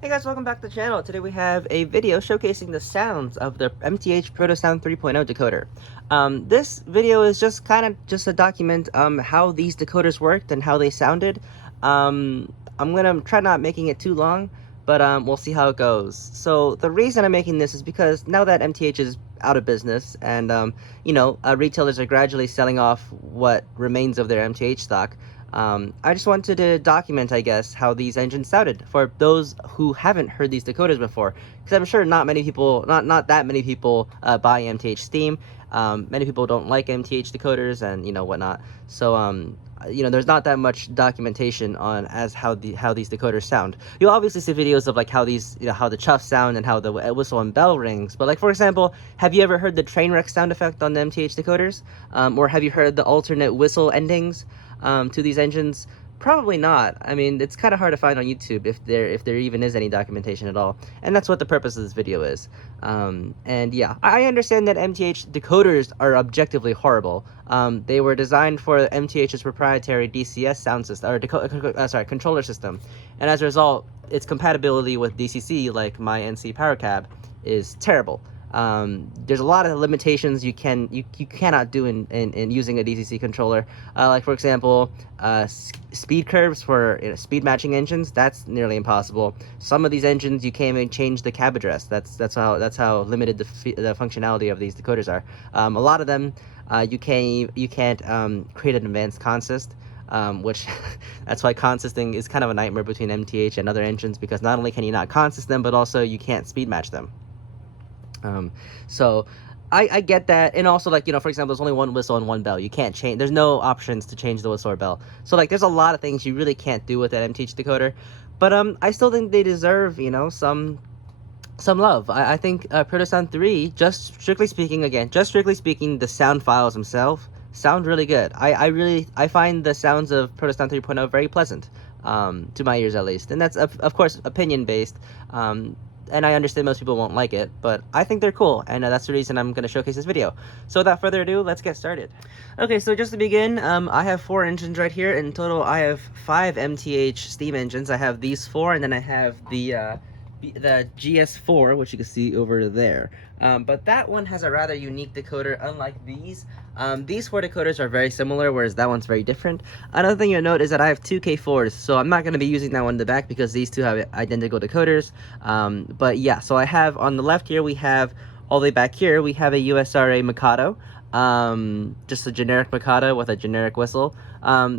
Hey guys, welcome back to the channel. Today we have a video showcasing the sounds of the MTH Protosound 3.0 decoder. This video is just just to document how these decoders worked and how they sounded. I'm gonna try not making it too long, but we'll see how it goes. So the reason I'm making this is because now that MTH is out of business and retailers are gradually selling off what remains of their MTH stock, I just wanted to document, I guess, how these engines sounded for those who haven't heard these decoders before, because I'm sure not that many people buy MTH Steam. Many people don't like MTH decoders and whatnot. So there's not that much documentation on how these decoders sound. You'll obviously see videos of like how these how the Chuffs sound and how the whistle and bell rings. But like, for example, have you ever heard the train wreck sound effect on the MTH decoders? Or have you heard the alternate whistle endings to these engines? Probably not. I mean, it's kind of hard to find on YouTube if there even is any documentation at all, and that's what the purpose of this video is. And yeah, I understand that MTH decoders are objectively horrible. They were designed for MTH's proprietary DCS sound system, or controller system, and as a result, its compatibility with DCC, like my NC Power Cab, is terrible. There's a lot of limitations you cannot do in using a DCC controller. Like, for example, speed curves for speed matching engines. That's nearly impossible. Some of these engines you can't even change the cab address. That's how limited the functionality of these decoders are. A lot of them you can't create an advanced consist. Which that's why consisting is kind of a nightmare between MTH and other engines, because not only can you not consist them, but also you can't speed match them. So I get that. And also, like, for example, there's only one whistle and one bell. You can't change, there's no options to change the whistle or bell. So like, there's a lot of things you really can't do with that MTH decoder. But I still think they deserve, some love. I think Protosound 3, just strictly speaking, the sound files themselves sound really good. I find the sounds of Protosound 3.0 very pleasant, to my ears at least. And that's of course opinion based. And I understand most people won't like it, but I think they're cool, and that's the reason I'm going to showcase this video. So without further ado, let's get started. Okay, so just to begin, I have 4 engines right here. In total, I have 5 MTH Steam engines. I have these 4, and then I have the GS4, which you can see over there. But that one has a rather unique decoder, unlike these. These 4 decoders are very similar, whereas that one's very different. Another thing you'll note is that I have 2 K4s, so I'm not going to be using that one in the back because these 2 have identical decoders. But yeah, so I have on the left here, we have all the way back here, we have a USRA Mikado. Just a generic Mikado with a generic whistle.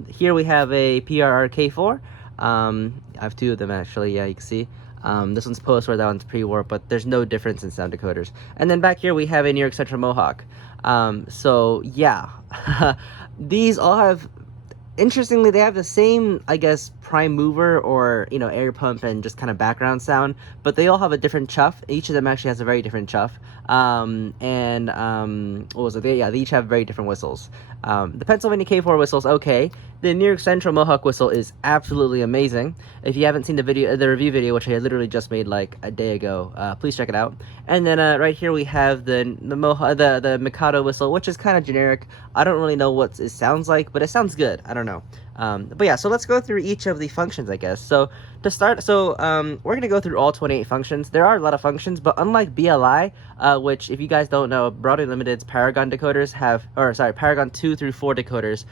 Here we have a PRR K4. I have 2 of them actually, yeah, you can see. This one's post-war, that one's pre-war, but there's no difference in sound decoders. And then back here we have a New York Central Mohawk. So yeah, these all have, interestingly, they have the same, I guess, prime mover or, air pump and just kind of background sound, but they all have a different chuff. Each of them actually has a very different chuff. What was it? They each have very different whistles. The Pennsylvania K4 whistle's okay. The New York Central Mohawk whistle is absolutely amazing. If you haven't seen the review video, which I literally just made like a day ago, please check it out. And then right here we have the Mikado whistle, which is kind of generic. I don't really know what it sounds like, but it sounds good. I don't know. But yeah, so let's go through each of the functions, I guess. So to start, we're going to go through all 28 functions. There are a lot of functions, but unlike BLI, which, if you guys don't know, Broadway Limited's Paragon decoders Paragon 2 through 4 decoders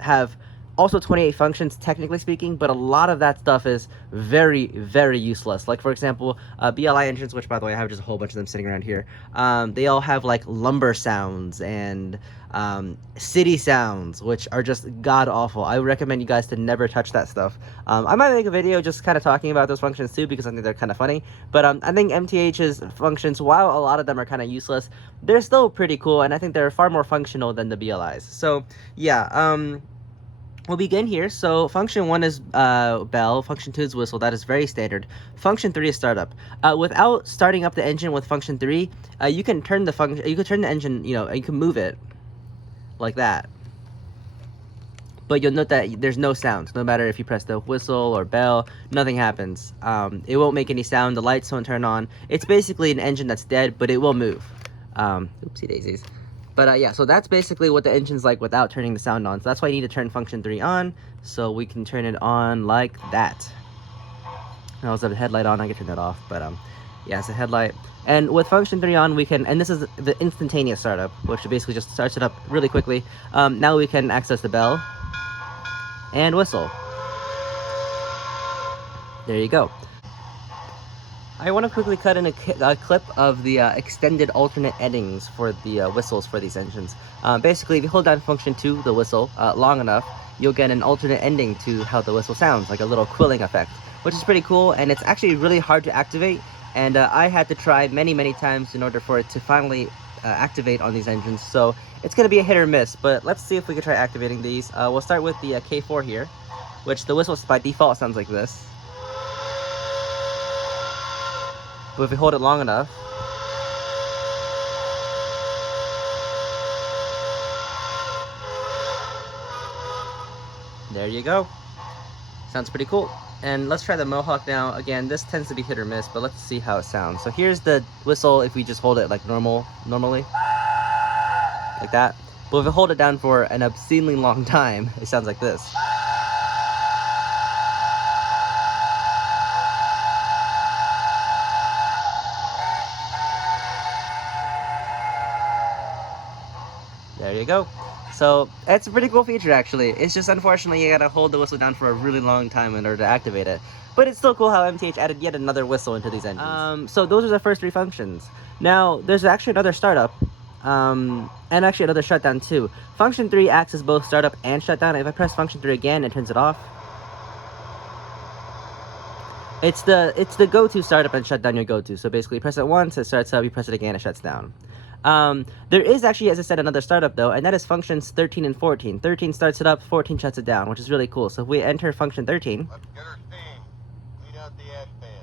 have also 28 functions, technically speaking, but a lot of that stuff is very, very useless. Like, for example, BLI engines, which, by the way, I have just a whole bunch of them sitting around here. They all have, like, lumber sounds and city sounds, which are just god-awful. I recommend you guys to never touch that stuff. I might make a video just kind of talking about those functions, too, because I think they're kind of funny. But I think MTH's functions, while a lot of them are kind of useless, they're still pretty cool, and I think they're far more functional than the BLIs. So, yeah, we'll begin here. So function 1 is bell, function 2 is whistle. That is very standard. Function 3 is startup. Without starting up the engine with function 3, you can turn the engine, you can move it like that. But you'll note that there's no sound. No matter if you press the whistle or bell, nothing happens. It won't make any sound. The lights don't turn on. It's basically an engine that's dead, but it will move. Oopsie daisies. But yeah, so that's basically what the engine's like without turning the sound on. So that's why you need to turn function 3 on, so we can turn it on like that. Now is the headlight on? I can turn that off, but yeah, it's a headlight. And with function 3 on, we can, and this is the instantaneous startup, which basically just starts it up really quickly. Now we can access the bell and whistle. There you go. I want to quickly cut in a clip of the extended alternate endings for the whistles for these engines. Basically, if you hold down function 2, the whistle, long enough, you'll get an alternate ending to how the whistle sounds, like a little quilling effect, which is pretty cool, and it's actually really hard to activate, and I had to try many times in order for it to finally activate on these engines, so it's going to be a hit or miss, but let's see if we can try activating these. We'll start with the K4 here, which the whistle by default sounds like this. But if we hold it long enough, there you go. Sounds pretty cool. And let's try the Mohawk now. Again, this tends to be hit or miss, but let's see how it sounds. So here's the whistle if we just hold it like normally, like that. But if we hold it down for an obscenely long time, it sounds like this. There you go. So it's a pretty cool feature actually. It's just unfortunately you gotta hold the whistle down for a really long time in order to activate it. But it's still cool how MTH added yet another whistle into these engines. So those are the first 3 functions. Now there's actually another startup, and actually another shutdown too. Function 3 acts as both startup and shutdown. If I press function 3 again, it turns it off. It's the go-to startup and shutdown your go-to. So basically you press it once, it starts up, you press it again, it shuts down. There is actually, as I said, another startup though, and that is functions 13 and 14. 13 starts it up, 14 shuts it down, which is really cool. So if we enter function 13, let's get her steam. Clean out the ash pan.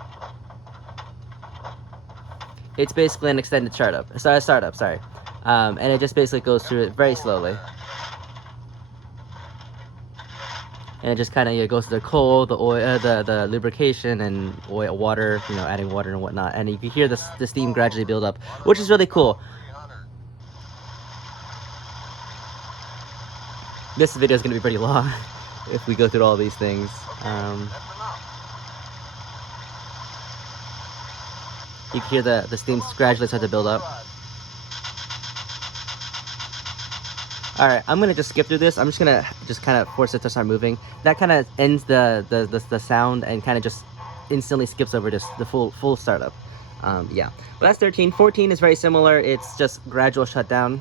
it's basically an extended startup, sorry. And it just basically goes through it very slowly. And it just kind of goes to the coal, the oil, the lubrication, and oil, water, adding water and whatnot. And you can hear the steam gradually build up, which is really cool. This video is going to be pretty long if we go through all these things. You can hear the steam gradually start to build up. Alright, I'm gonna just skip through this. I'm just gonna kind of force it to start moving. That kind of ends the sound and kind of just instantly skips over just the full startup. Yeah, but that's 13. 14 is very similar. It's just gradual shutdown.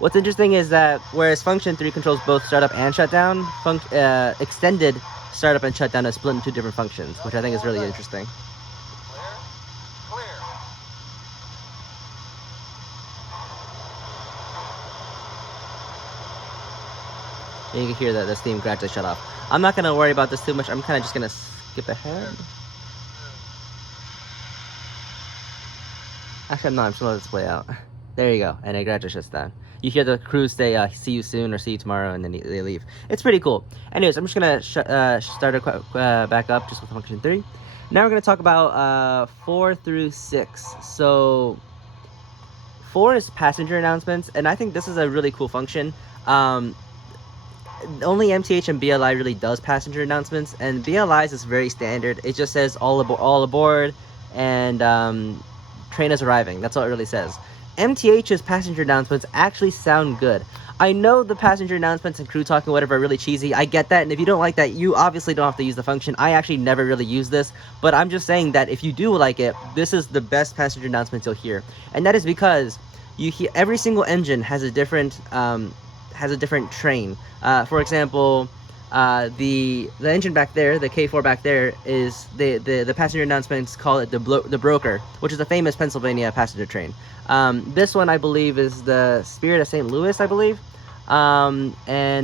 What's interesting is that whereas function 3 controls both startup and shutdown, extended startup and shutdown is split into 2 different functions, which I think is really interesting. And you can hear that the steam gradually shut off. I'm not going to worry about this too much. I'm kind of just going to skip ahead. Actually, I'm not. I'm just going to let this play out. There you go. And it gradually shuts down. You hear the crew say, see you soon or see you tomorrow, and then they leave. It's pretty cool. Anyways, I'm just going to start it back up just with function 3. Now we're going to talk about 4 through 6. So 4 is passenger announcements, and I think this is a really cool function. Only MTH and BLI really does passenger announcements, and BLI's is very standard. It just says all aboard and train is arriving. That's all it really says. MTH's passenger announcements actually sound good. I know the passenger announcements and crew talk and whatever are really cheesy. I get that, and if you don't like that, you obviously don't have to use the function. I actually never really use this, but I'm just saying that if you do like it, this is the best passenger announcements you'll hear, and that is because you hear every single engine has a different train. For example, the engine back there, the K4 back there, is the passenger announcements call it the Broker, which is a famous Pennsylvania passenger train. This one I believe is the Spirit of St. Louis, I believe. And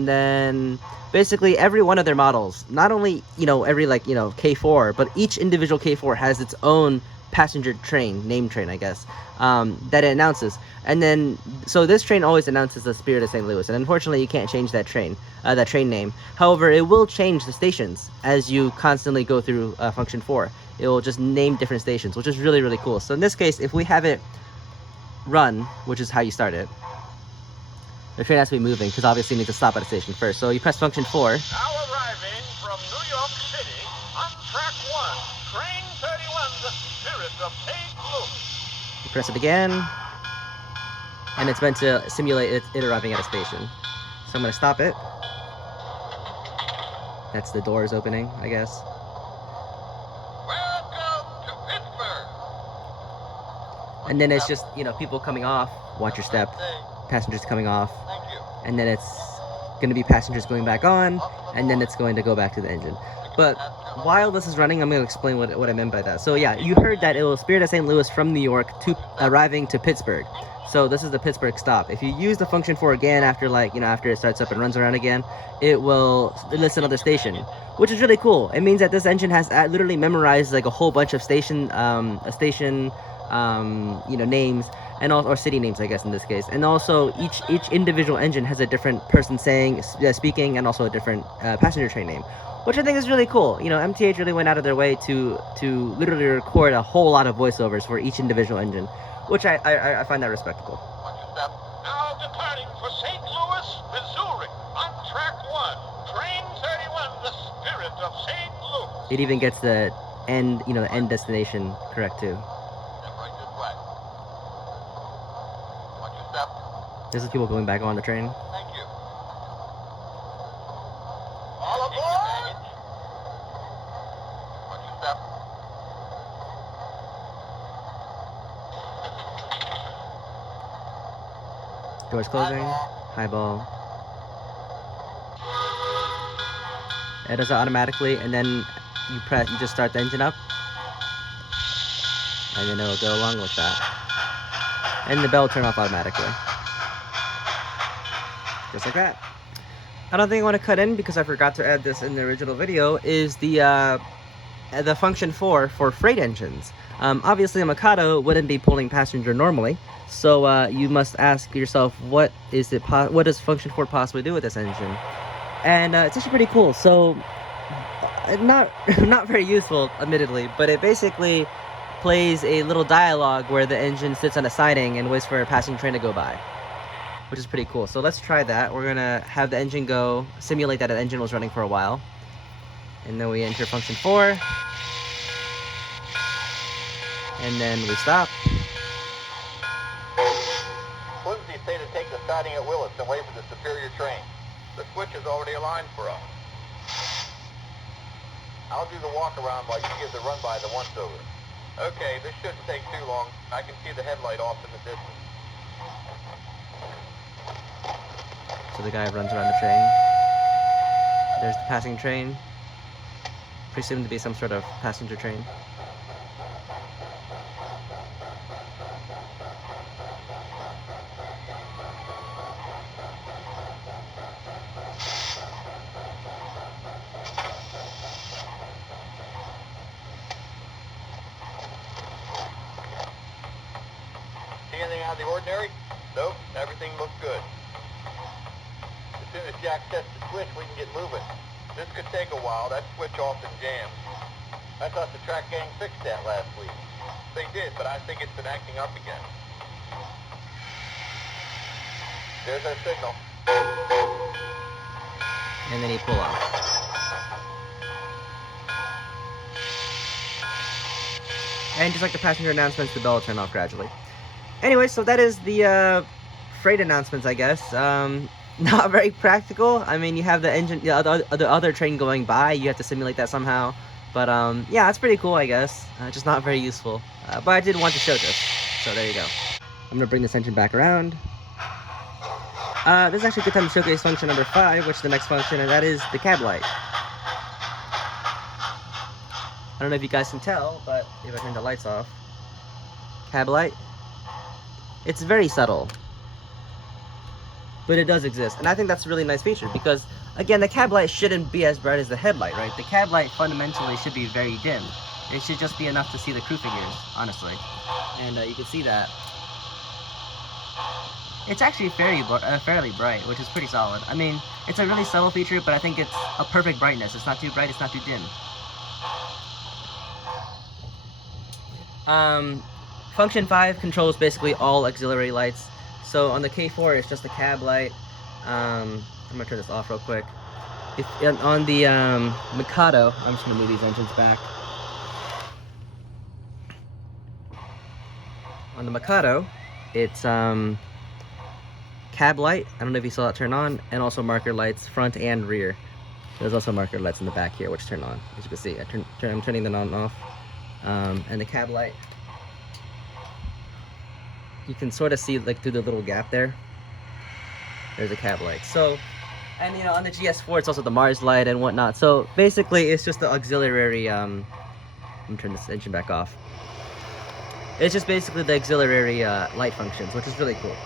then basically every one of their models, not only every K4, but each individual K4 has its own passenger train, name train, I guess, that it announces. And then, so this train always announces the Spirit of St. Louis, and unfortunately you can't change that train name. However, it will change the stations as you constantly go through function 4. It will just name different stations, which is really, really cool. So in this case, if we have it run, which is how you start it, the train has to be moving, because obviously you need to stop at a station first. So you press function 4. Now arriving from New York City on track 1. Train 31, the spirit of St. Louis. You press it again, and it's meant to simulate it arriving at a station. So I'm gonna stop it. That's the doors opening, I guess. Welcome to Pittsburgh. And then it's just, you know, people coming off, watch your step, passengers coming off, Thank you. and then it's gonna be passengers going back on, and then it's going to go back to the engine. But while this is running, I'm gonna explain what I meant by that. So yeah, you heard that it will Spirit of St. Louis from New York to arriving to Pittsburgh. So this is the Pittsburgh stop. If you use the function 4 again after, like, you know, after it starts up and runs around again, it will list another station, which is really cool. It means that this engine has literally memorized like a whole bunch of station you know, names, and or city names, I guess, in this case. And also each individual engine has a different person speaking, and also a different passenger train name, which I think is really cool. You know, MTH really went out of their way to literally record a whole lot of voiceovers for each individual engine, which I find that respectable. Watch your step. Now departing for St. Louis, Missouri, on track 1, train 31, the spirit of St. Louis. It even gets the end, you know, the end destination correct too. Step right this way. Watch your step. This is people going back on the train. Thank you. All aboard! Watch your step. Doors closing. Highball. It does it automatically, and then you just start the engine up, and then it'll go along with that. And the bell will turn off automatically. Just like that. Another thing I want to cut in, because I forgot to add this in the original video, is the function 4 for freight engines. Obviously a Mikado wouldn't be pulling passenger normally, so you must ask yourself, what does function 4 possibly do with this engine? And it's actually pretty cool. So not very useful, admittedly, but it basically plays a little dialogue where the engine sits on a siding and waits for a passing train to go by, which is pretty cool. So let's try that. We're gonna have the engine go, simulate that the engine was running for a while, and then we enter function 4, and then we stop. Flimsy say to take the siding at Willis and wait for the superior train. The switch is already aligned for us. I'll do the walk around while you give the run by the once over. Okay, this shouldn't take too long. I can see the headlight off in the distance. So the guy runs around the train. There's the passing train. Presumed to be some sort of passenger train. See anything out of the ordinary? Nope, everything looks good. As soon as Jack sets the switch, we can get moving. This could take a while. That switch often jams. I thought the track gang fixed that last week. They did, but I think it's been acting up again. There's our signal. And then you pull off. And just like the passenger announcements, the bell will turn off gradually. Anyway, so that is the freight announcements, I guess. Not very practical. I mean, you have the engine, the other train going by. You have to simulate that somehow. But yeah, it's pretty cool, I guess. Just not very useful. But I did want to show this, so there you go. I'm gonna bring this engine back around. This is actually a good time to showcase function number 5, which is the next function, and that is the cab light. I don't know if you guys can tell, but if I turn the lights off, cab light. It's very subtle, but it does exist, and I think that's a really nice feature because, again, the cab light shouldn't be as bright as the headlight, right? The cab light fundamentally should be very dim. It should just be enough to see the crew figures, honestly, and you can see that. It's actually fairly bright, which is pretty solid. I mean, it's a really subtle feature, but I think it's a perfect brightness. It's not too bright, it's not too dim. Function 5 controls basically all auxiliary lights. So on the K4, it's just the cab light. I'm gonna turn this off real quick. On the Mikado, I'm just gonna move these engines back. On the Mikado, it's cab light. I don't know if you saw that turn on, and also marker lights front and rear. There's also marker lights in the back here which turn on. As you can see, I'm turning them on and off. And the cab light, you can sort of see like through the little gap there. There's a cab light. So, and you know, on the GS4 it's also the Mars light and whatnot. So basically it's just the auxiliary, let me turn this engine back off. It's just basically the auxiliary light functions, which is really cool.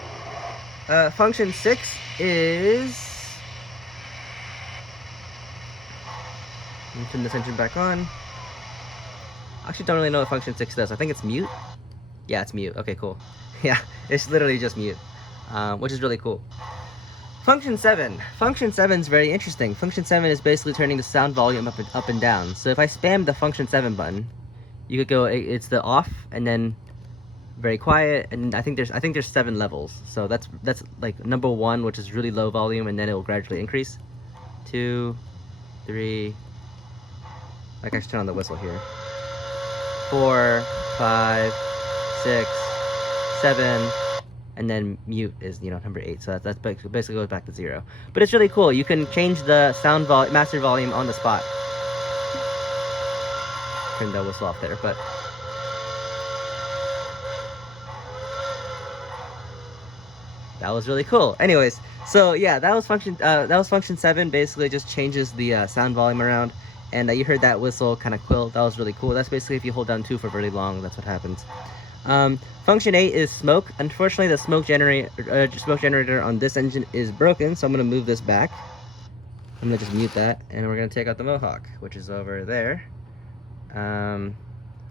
Function 6 is... Let me turn this engine back on. I actually don't really know what function 6 does. I think it's mute. Yeah, it's mute. Okay, cool. Yeah, it's literally just mute, which is really cool. Function 7. Function 7 is very interesting. Function 7 is basically turning the sound volume up and down. So if I spam the function 7 button, you could go, it's the off, and then very quiet, and I think there's 7 levels. So that's like number 1, which is really low volume, and then it will gradually increase. 2, 3. I can actually turn on the whistle here. 4, 5, 6, 7, and then mute is, you know, number 8. So that's basically goes back to 0. But it's really cool. You can change the sound master volume on the spot. Turn the whistle off there, but that was really cool. Anyways, so yeah, that was function 7. Basically, just changes the sound volume around. And you heard that whistle kind of quill. That was really cool. That's basically if you hold down 2 for really long, that's what happens. Function 8 is smoke. Unfortunately, the smoke generator on this engine is broken, so I'm going to move this back. I'm going to just mute that, and we're going to take out the Mohawk, which is over there. We're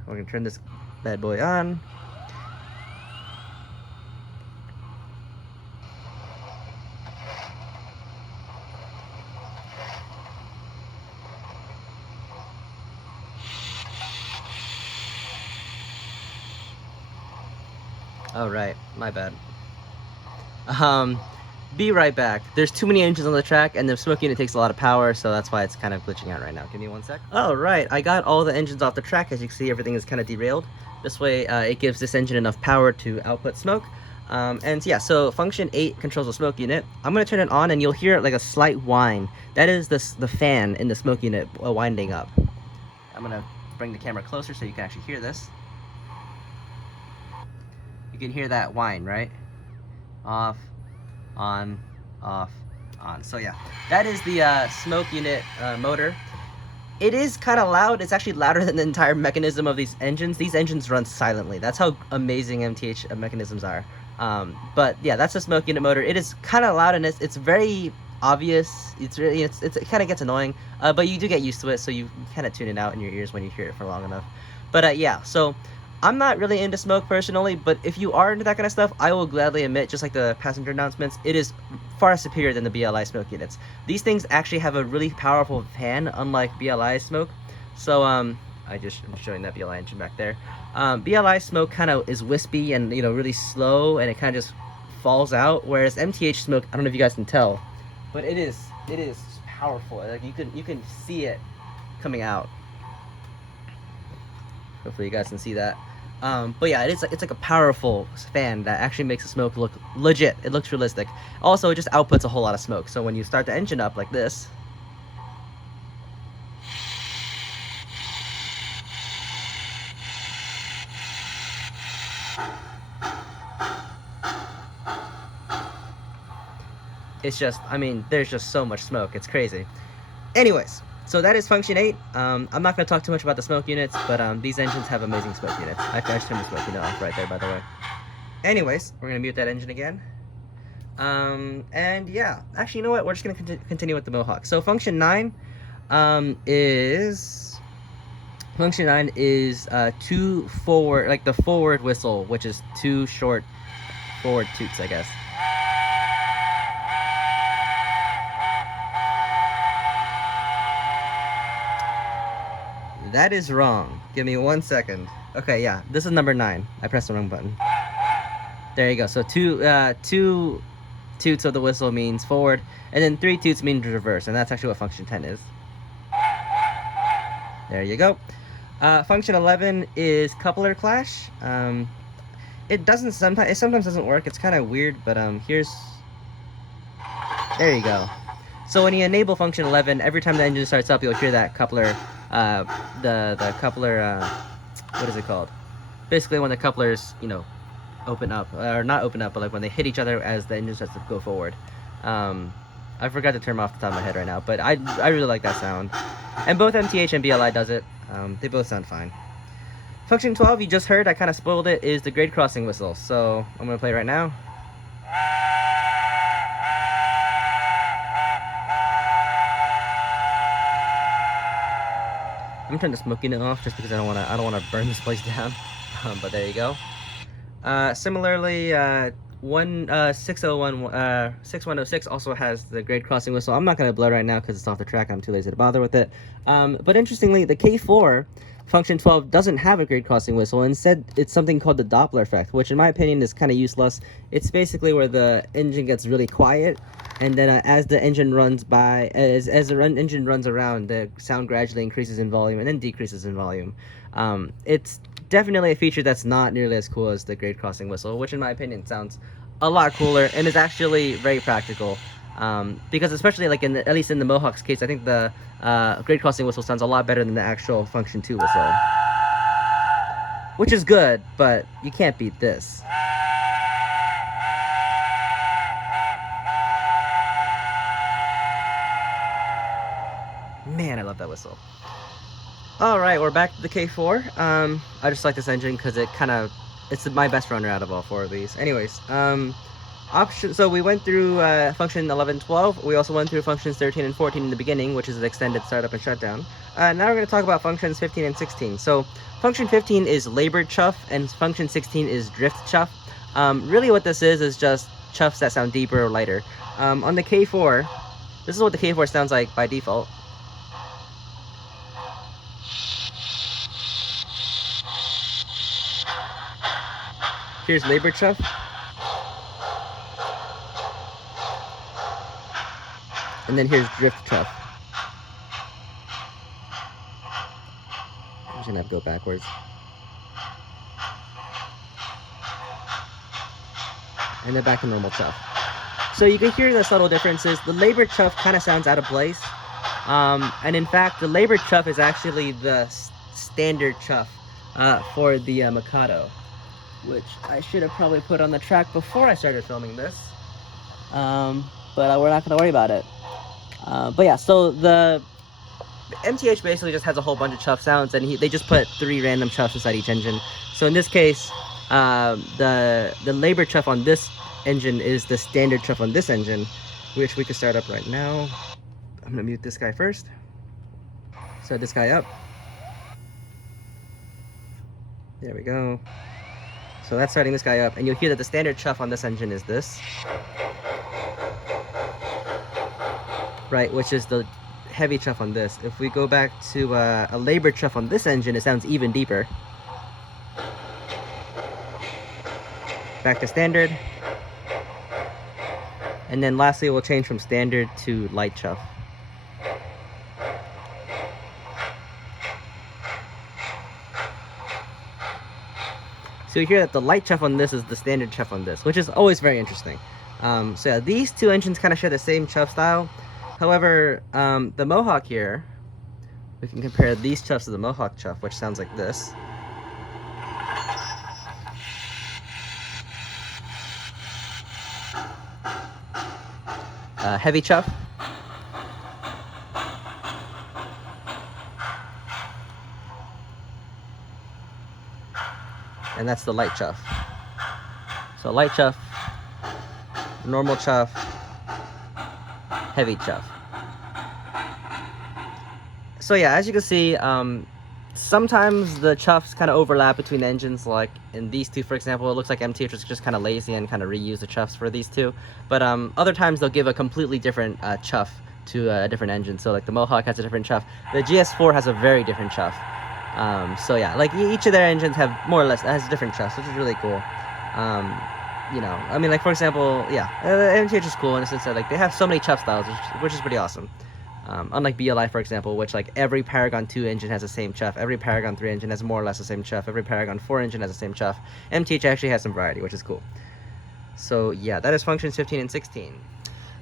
going to turn this bad boy on. Oh, right. My bad. Be right back. There's too many engines on the track, and the smoke unit takes a lot of power, so that's why it's kind of glitching out right now. Give me 1 sec. All right, I got all the engines off the track. As you can see, everything is kind of derailed. This way, it gives this engine enough power to output smoke. And yeah, so function 8 controls the smoke unit. I'm going to turn it on, and you'll hear like a slight whine. That is the fan in the smoke unit winding up. I'm going to bring the camera closer so you can actually hear this. You can hear that whine, right? Off, on, off, on. So yeah, that is the smoke unit motor. It is kind of loud. It's actually louder than the entire mechanism of these engines. These engines run silently. That's how amazing MTH mechanisms are. But yeah, that's the smoke unit motor. It is kind of loud, and it's very obvious. It kind of gets annoying, but you do get used to it, so you kind of tune it out in your ears when you hear it for long enough. But yeah, so I'm not really into smoke personally, but if you are into that kind of stuff, I will gladly admit, just like the passenger announcements, it is far superior than the BLI smoke units. These things actually have a really powerful fan, unlike BLI smoke. So I'm showing that BLI engine back there. BLI smoke kind of is wispy and, you know, really slow, and it kind of just falls out, whereas MTH smoke, I don't know if you guys can tell, but it is powerful. Like you can see it coming out. Hopefully you guys can see that. But yeah, it's like a powerful fan that actually makes the smoke look legit. It looks realistic. Also, it just outputs a whole lot of smoke. So when you start the engine up like this, it's just, I mean, there's just so much smoke. It's crazy. Anyways, so that is function 8. I'm not going to talk too much about the smoke units, but these engines have amazing smoke units. I just turned the smoke unit off right there, by the way. Anyways, we're going to mute that engine again. And yeah, actually, you know what? We're just going to continue with the Mohawk. So function 9 is 2 forward, like the forward whistle, which is 2 short forward toots, I guess. That is wrong. Give me 1 second. Okay, yeah, this is number 9. I pressed the wrong button. There you go. So two toots of the whistle means forward, and then 3 toots means reverse, and that's actually what function 10 is. There you go. Function 11 is coupler clash. It doesn't sometimes. It sometimes doesn't work. It's kind of weird, but there you go. So when you enable function 11, every time the engine starts up, you'll hear that coupler, the coupler, what is it called? Basically, when the couplers, you know, open up, or not open up, but like when they hit each other as the engine starts to go forward. I forgot to turn them off the top of my head right now, but I really like that sound. And both MTH and BLI does it. They both sound fine. Function 12, you just heard, I kind of spoiled it, is the grade crossing whistle. So I'm going to play it right now. I'm gonna turn the smoke unit off just because I don't want to burn this place down. But there you go. Similarly, 6106 also has the grade crossing whistle. I'm not gonna blow right now because it's off the track. I'm too lazy to bother with it. But interestingly, the K4 function 12 doesn't have a grade crossing whistle. Instead, it's something called the Doppler effect, which in my opinion is kind of useless. It's basically where the engine gets really quiet, and then as the engine runs by, as the engine runs around, the sound gradually increases in volume and then decreases in volume. It's definitely a feature that's not nearly as cool as the grade crossing whistle, which in my opinion sounds a lot cooler and is actually very practical. Because especially like at least in the Mohawk's case, I think the grade crossing whistle sounds a lot better than the actual function 2 whistle, which is good, but you can't beat this. Man, I love that whistle. Alright, we're back to the K4. I just like this engine because it's my best runner out of all four of these. Anyways, so we went through function 11, 12. We also went through functions 13 and 14 in the beginning, which is the extended startup and shutdown. Now we're going to talk about functions 15 and 16. So function 15 is labored chuff, and function 16 is drift chuff. Really what this is just chuffs that sound deeper or lighter. On the K4, this is what the K4 sounds like by default. Here's labored chuff. And then here's drift chuff. I'm just gonna have to go backwards. And then back to normal chuff. So you can hear the subtle differences. The labored chuff kind of sounds out of place. And in fact, the labored chuff is actually the standard chuff for the Mikado, which I should have probably put on the track before I started filming this. But we're not going to worry about it. But yeah, so the MTH basically just has a whole bunch of chuff sounds, and they just put 3 random chuffs inside each engine. So in this case, the labor chuff on this engine is the standard chuff on this engine, which we can start up right now. I'm going to mute this guy first. Start this guy up. There we go. So that's starting this guy up, and you'll hear that the standard chuff on this engine is this. Right, which is the heavy chuff on this. If we go back to a labor chuff on this engine, it sounds even deeper. Back to standard. And then lastly, we'll change from standard to light chuff. So you hear that the light chuff on this is the standard chuff on this, which is always very interesting. So yeah, these two engines kind of share the same chuff style. However, the Mohawk here, we can compare these chuffs to the Mohawk chuff, which sounds like this. Heavy chuff. And that's the light chuff. So light chuff, normal chuff, heavy chuff. So yeah, as you can see, sometimes the chuffs kind of overlap between the engines. Like in these two, for example, it looks like MTH was just kind of lazy and kind of reuse the chuffs for these two. But other times they'll give a completely different chuff to a different engine. So like the Mohawk has a different chuff. The GS4 has a very different chuff. So yeah, like each of their engines have more or less has different chuffs, which is really cool. You know, I mean, like for example, yeah, MTH is cool in the sense that like they have so many chuff styles, which is pretty awesome. Unlike BLI, for example, which like every Paragon 2 engine has the same chuff, every Paragon 3 engine has more or less the same chuff, every Paragon 4 engine has the same chuff. MTH actually has some variety, which is cool. So yeah, that is functions 15 and 16.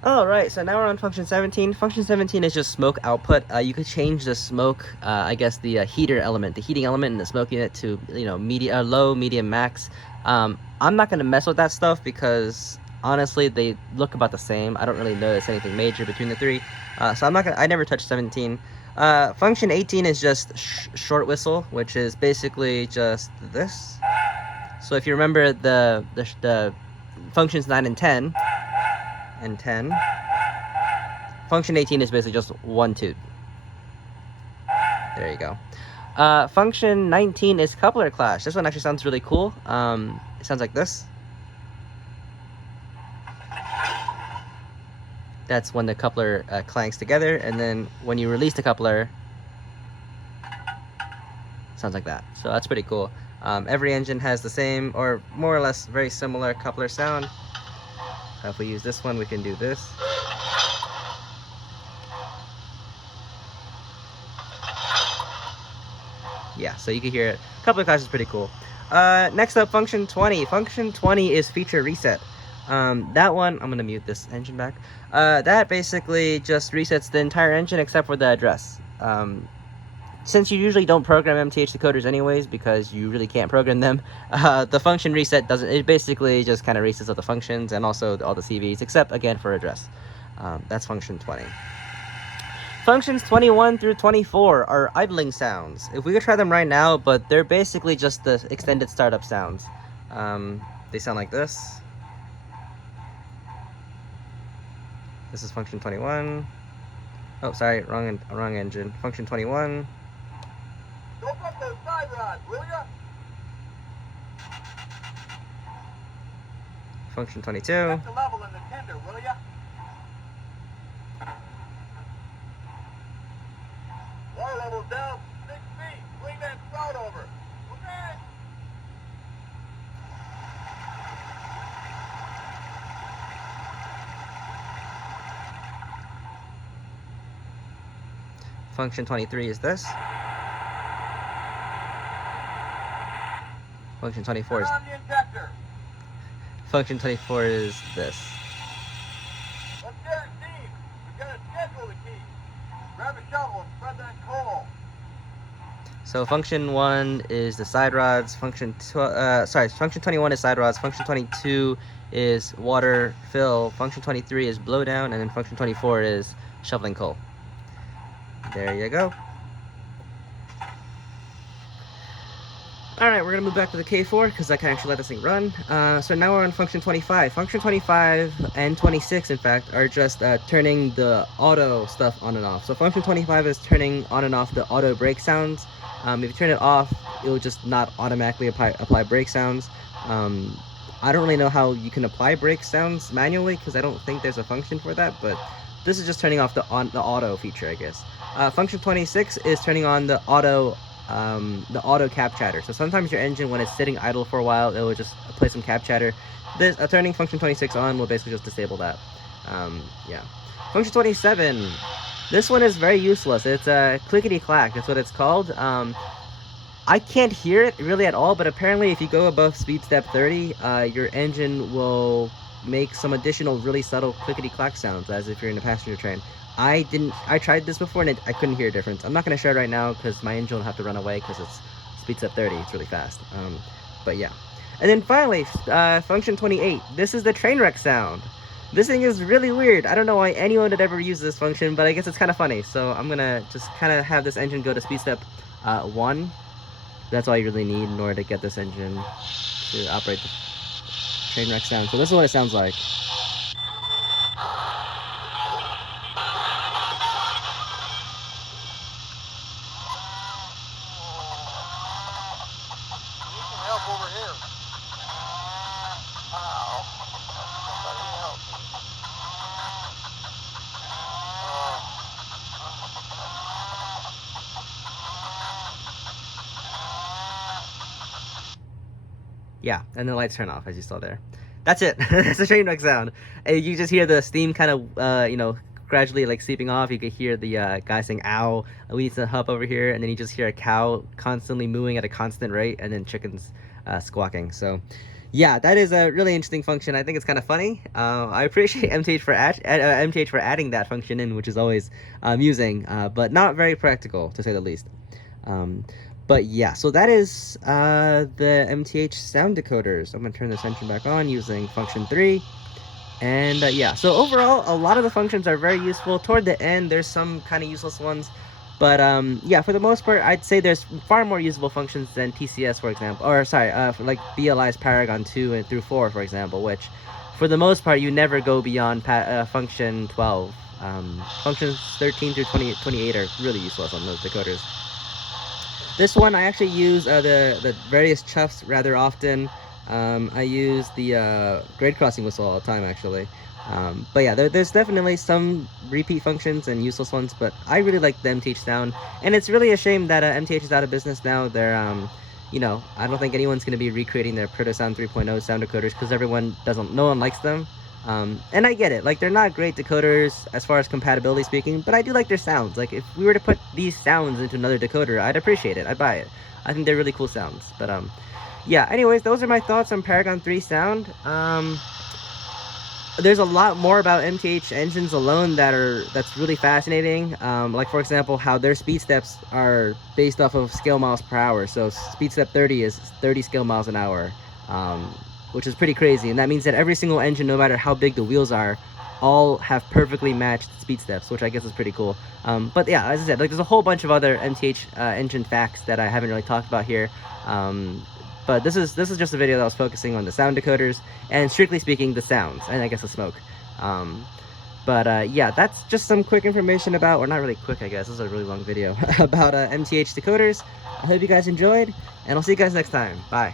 Alright, so now we're on function 17. Function 17 is just smoke output. You could change the smoke, I guess the heater element, the heating element in the smoke unit to, you know, low, medium, max. I'm not going to mess with that stuff because honestly they look about the same. I don't really notice anything major between the three. So I never touched 17. Function 18 is just short whistle, which is basically just this. So if you remember the functions 9 and 10, function 18 is basically just one toot. There you go. Function 19 is coupler clash. This one actually sounds really cool. It sounds like this. That's when the coupler clanks together, and then when you release the coupler, sounds like that. So that's pretty cool. Every engine has the same, or more or less very similar coupler sound. If we use this one, we can do this. Yeah, so you can hear it. Coupler clash is pretty cool. Next up, function 20. Function 20 is feature reset. That one, I'm gonna mute this engine back. That basically just resets the entire engine except for the address. Since you usually don't program MTH decoders anyways, because you really can't program them, the function reset doesn't, it basically just kind of resets all the functions and also all the CVs, except again for address. That's function 20. Functions 21 through 24 are idling sounds. If we could try them right now, but they're basically just the extended startup sounds. They sound like this. This is function 21. Oh, sorry, wrong engine. Function 21. Open up those side rods, will ya? Function 22. Check the level in the tender, will ya? Water level's down 6 feet. Swing that spout over. Okay. Function 23 is this. Function 24 is... Turn on the injector. Function 24 is this. Let's get her steam. We've got a schedule to keep. Grab a shovel and spread that coal. So function 1 is the side rods. Function 21 is side rods. Function 22 is water fill. Function 23 is blow down, and then function 24 is shoveling coal. There you go. Alright, we're going to move back to the K4 because I can actually let this thing run. So now we're on function 25. Function 25 and 26, in fact, are just turning the auto stuff on and off. So function 25 is turning on and off the auto brake sounds. If you turn it off, it will just not automatically apply brake sounds. I don't really know how you can apply brake sounds manually because I don't think there's a function for that, but this is just turning off the auto feature, I guess. Function 26 is turning on the auto cap chatter. So sometimes your engine, when it's sitting idle for a while, it will just play some cap chatter. This turning function 26 on will basically just disable that. Yeah. Function 27. This one is very useless. It's a Clickity Clack. That's what it's called. I can't hear it really at all, but apparently if you go above speed step 30, your engine will make some additional really subtle clickety clack sounds as if you're in a passenger train. I tried this before and I couldn't hear a difference. I'm not going to share it right now because my engine will have to run away because it's speed step 30. It's really fast. But yeah. And then finally, function 28. This is the train wreck sound. This thing is really weird. I don't know why anyone would ever use this function, but I guess it's kind of funny. So I'm going to just kind of have this engine go to speed step 1. That's all you really need in order to get this engine to operate the train wreck sound. So this is what it sounds like. Yeah, and the lights turn off, as you saw there. That's it. That's the train wreck sound. And you just hear the steam kind of, gradually like sleeping off. You could hear the guy saying "ow," we need some help over here, and then you just hear a cow constantly mooing at a constant rate, and then chickens squawking. So yeah, that is a really interesting function. I think it's kind of funny. I appreciate MTH for MTH for adding that function in, which is always amusing, but not very practical to say the least. But yeah, so that is the MTH sound decoders. I'm gonna turn this engine back on using function 3. And yeah, so overall, a lot of the functions are very useful. Toward the end, there's some kind of useless ones. But yeah, for the most part, I'd say there's far more usable functions than PCS, for example. Or sorry, for like BLI's Paragon 2 and through 4, for example, which for the most part, you never go beyond function 12. Functions 13 through 28 are really useless on those decoders. This one, I actually use the various chuffs rather often. I use the grade crossing whistle all the time, actually. But yeah, there's definitely some repeat functions and useless ones, but I really like the MTH sound. And it's really a shame that MTH is out of business now. They're, you know, I don't think anyone's going to be recreating their Protosound 3.0 sound decoders because no one likes them. And I get it, like they're not great decoders as far as compatibility speaking, but I do like their sounds. Like if we were to put these sounds into another decoder, I'd appreciate it, I'd buy it. I think they're really cool sounds. But yeah, anyways, those are my thoughts on Paragon 3 sound. There's a lot more about MTH engines alone that's really fascinating. Like for example, how their speed steps are based off of scale miles per hour. So speed step 30 is 30 scale miles an hour. Which is pretty crazy, and that means that every single engine, no matter how big the wheels are, all have perfectly matched speed steps, which I guess is pretty cool. But yeah, as I said, like there's a whole bunch of other MTH engine facts that I haven't really talked about here. But this is just a video that was focusing on the sound decoders and, strictly speaking, the sounds and I guess the smoke. But yeah, that's just some quick information about, or not really quick, I guess, this is a really long video about MTH decoders. I hope you guys enjoyed, and I'll see you guys next time. Bye.